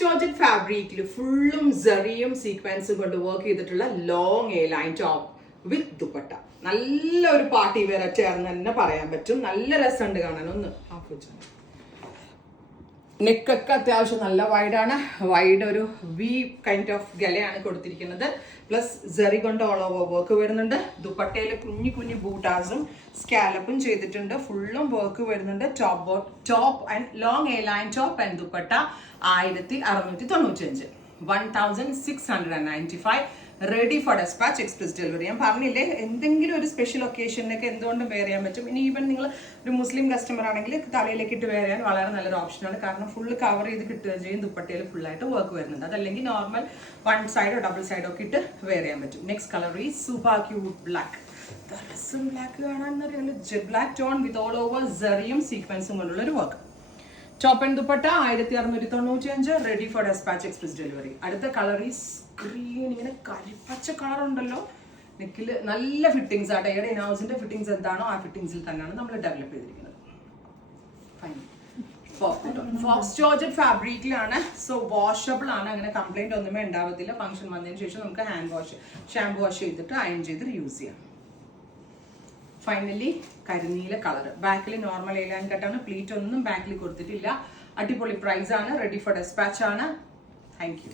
Georgette ഫാബ്രിക്കിൽ ഫുള്ളും സെറിയും സീക്വൻസും കൊണ്ട് വർക്ക് ചെയ്തിട്ടുള്ള ലോങ് എ ലൈൻ ടോപ്പ് വിത്ത് ദുപ്പട്ട. നല്ലൊരു പാർട്ടി വെയർ ചേർന്ന് തന്നെ പറയാൻ പറ്റും. നല്ല രസമുണ്ട് കാണാൻ. ഒന്ന് ഹാഫ് വെച്ചു. നെക്കൊക്കെ അത്യാവശ്യം നല്ല വൈഡാണ്. വൈഡ് ഒരു വി കൈൻഡ് ഓഫ് ഗലയാണ് കൊടുത്തിരിക്കുന്നത്. പ്ലസ് സെറി കൊണ്ട് ഓൾ ഓവർ വർക്ക് വരുന്നുണ്ട്. ദുപ്പട്ടയിൽ കുഞ്ഞു കുഞ്ഞു ബൂട്ടാസും സ്കാലപ്പും ചെയ്തിട്ടുണ്ട്. ഫുള്ളും വർക്ക് വരുന്നുണ്ട്. Top and long a line top and dupatta 1695, 1695. Ready for dispatch, express delivery. ഞാൻ പറഞ്ഞില്ലേ, എന്തെങ്കിലും ഒരു സ്പെഷ്യൽ ഒക്കേഷനൊക്കെ എന്തുകൊണ്ടും വെയർ ചെയ്യാൻ പറ്റും. ഇനി ഈവൻ നിങ്ങൾ ഒരു മുസ്ലിം കസ്റ്റമർ ആണെങ്കിൽ തലയിലേക്ക് ഇട്ട് വെയർ ചെയ്യാൻ വളരെ നല്ലൊരു ഓപ്ഷനാണ്. കാരണം ഫുള്ള് കവർ ചെയ്ത് കിട്ടുകയും ചെയ്യും. ദുപ്പട്ടയിൽ ഫുള്ളായിട്ട് വർക്ക് വരുന്നുണ്ട്. അതല്ലെങ്കിൽ നോർമൽ വൺ സൈഡോ ഡബിൾ സൈഡോ ഒക്കെ ഇട്ട് വെയർ ചെയ്യാൻ പറ്റും. നെക്സ്റ്റ് കളർ ഈ സൂപ്പർ ക്യൂട്ട് ബ്ലാക്ക്. രസം ബ്ലാക്ക് കാണാൻ അറിയാലോ. Jet black tone with all over സെറിയും സീക്വൻസും കൊണ്ടുള്ള ഒരു work. Top and dupatta 1695, ready for dispatch, express delivery. അടുത്ത കളർ ഈ സ്ക്രീൻ ഇങ്ങനെ കരിപ്പച്ച കളർ ഉണ്ടല്ലോ. നെക്കിൽ നല്ല ഫിറ്റിംഗ്സ് ആട്ടെ. ഏടെ ഇനൗസിന്റെ ഫിറ്റിംഗ്സ് എന്താണോ ആ ഫിറ്റിംഗ്സിൽ തന്നെയാണ് നമ്മൾ ഡെവലപ്പ് ചെയ്തിരിക്കുന്നത്. ഫോക്സ് ജോർജറ്റ് ഫാബ്രിക്കിലാണ്. സോ വാഷബിൾ ആണ്. അങ്ങനെ കംപ്ലൈന്റ് ഒന്നുമേ ഉണ്ടാവത്തില്ല. ഫംഗ്ഷൻ വന്നതിന് ശേഷം നമുക്ക് ഷാമ്പു വാഷ് ചെയ്തിട്ട് അയൺ ചെയ്ത് യൂസ് ചെയ്യാം. ഫൈനലി കരിനീല കളർ. ബാക്കിൽ നോർമൽ എ ലൈൻ കട്ടാണ്. പ്ലീറ്റ് ഒന്നും ബാക്കിൽ കൊടുത്തിട്ടില്ല. അടിപൊളി പ്രൈസ് ആണ്. റെഡി ഫോർ ഡെസ്പാച്ച് ആണ്. Thank U.